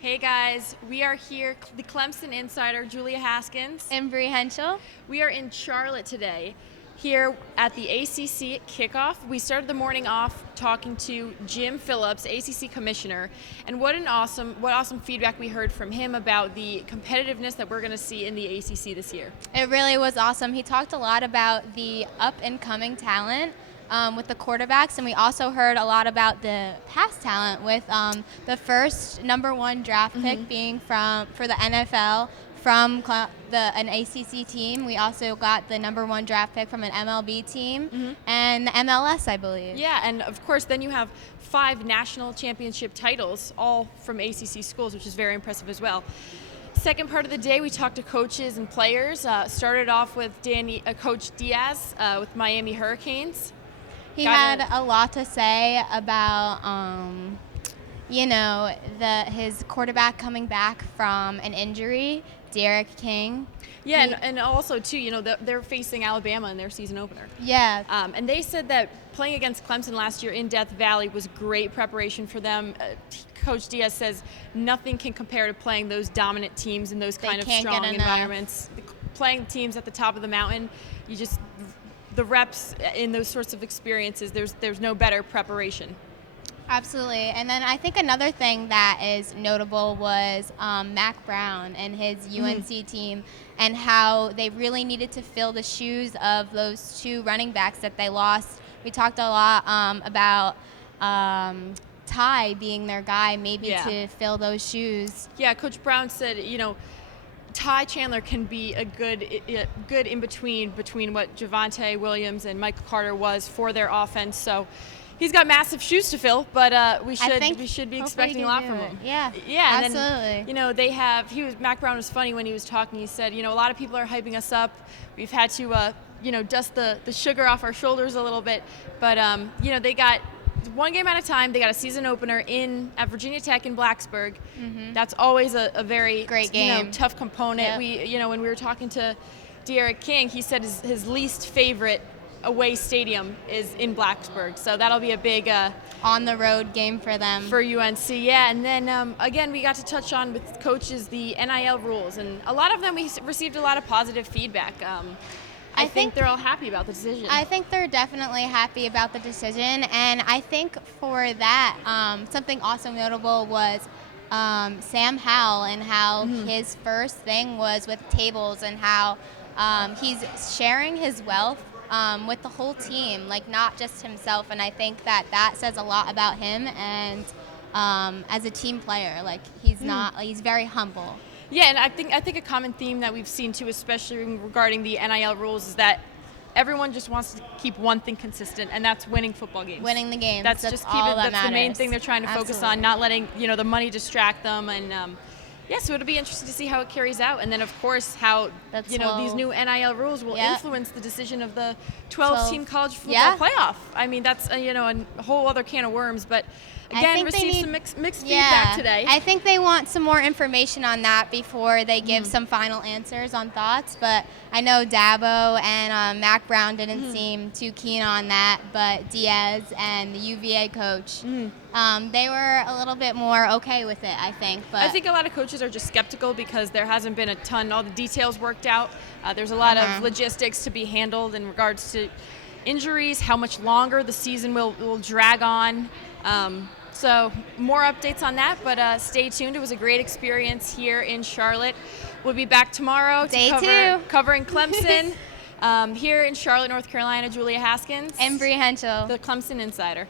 Hey guys, we are here, the Clemson Insider, Julia Haskins. And Bree Henschel. We are in Charlotte today, here at the ACC kickoff. We started the morning off talking to Jim Phillips, ACC commissioner, and what awesome feedback we heard from him about the competitiveness that we're going to see in the ACC this year. It really was awesome. He talked a lot about the up-and-coming talent with the quarterbacks, and we also heard a lot about the past talent with the first number one draft pick being for the NFL from an ACC team. We also got the number one draft pick from an MLB team and the MLS, I believe. Yeah, and of course then you have 5 national championship titles, all from ACC schools, which is very impressive as well. Second part of the day, we talked to coaches and players. Started off with Coach Diaz with Miami Hurricanes. He had a lot to say about, his quarterback coming back from an injury, D'Eriq King. Yeah, and also, too, they're facing Alabama in their season opener. Yeah. And they said that playing against Clemson last year in Death Valley was great preparation for them. Coach Diaz says nothing can compare to playing those dominant teams in those kind of strong environments. Playing teams at the top of the mountain, the reps in those sorts of experiences, there's no better preparation. Absolutely. And then I think another thing that is notable was Mack Brown and his UNC team and how they really needed to fill the shoes of those 2 running backs that they lost. We talked a lot about Ty being their guy to fill those shoes. Yeah, Coach Brown said, Ty Chandler can be a good in between what Javonte Williams and Michael Carter was for their offense. So he's got massive shoes to fill, but we should be expecting a lot from him. Yeah, absolutely. And then, Mack Brown was funny when he was talking. He said, a lot of people are hyping us up. We've had to dust the sugar off our shoulders a little bit, but they got one game at a time. They got a season opener at Virginia Tech in Blacksburg. That's always a very great game, tough component. Yep. When we were talking to D'Eriq King, he said his least favorite away stadium is in Blacksburg, so that'll be a big on the road game for them for UNC. Yeah, and then again we got to touch on with coaches the NIL rules, and a lot of them we received a lot of positive feedback. I think they're all happy about the decision. I think they're definitely happy about the decision, and I think for that, something also notable was Sam Howell and how his first thing was with tables and how he's sharing his wealth with the whole team, like not just himself, and I think that says a lot about him and as a team player. Like he's very humble. Yeah, and I think a common theme that we've seen too, especially regarding the NIL rules, is that everyone just wants to keep one thing consistent, and that's winning football games. Winning the games. That's the main thing they're trying to focus on, not letting the money distract them. And so it'll be interesting to see how it carries out, and then of course how these new NIL rules will influence the decision of the 12-team college football playoff. I mean, that's a whole other can of worms, but. Again, received some mixed feedback today. I think they want some more information on that before they give some final answers on thoughts. But I know Dabo and Mack Brown didn't seem too keen on that. But Diaz and the UVA coach, they were a little bit more okay with it, I think. But I think a lot of coaches are just skeptical because there hasn't been all the details worked out. There's a lot of logistics to be handled in regards to injuries, how much longer the season will drag on. So more updates on that, but stay tuned. It was a great experience here in Charlotte. We'll be back tomorrow covering Clemson. Here in Charlotte, North Carolina, Julia Haskins. And Bree Henschel. The Clemson Insider.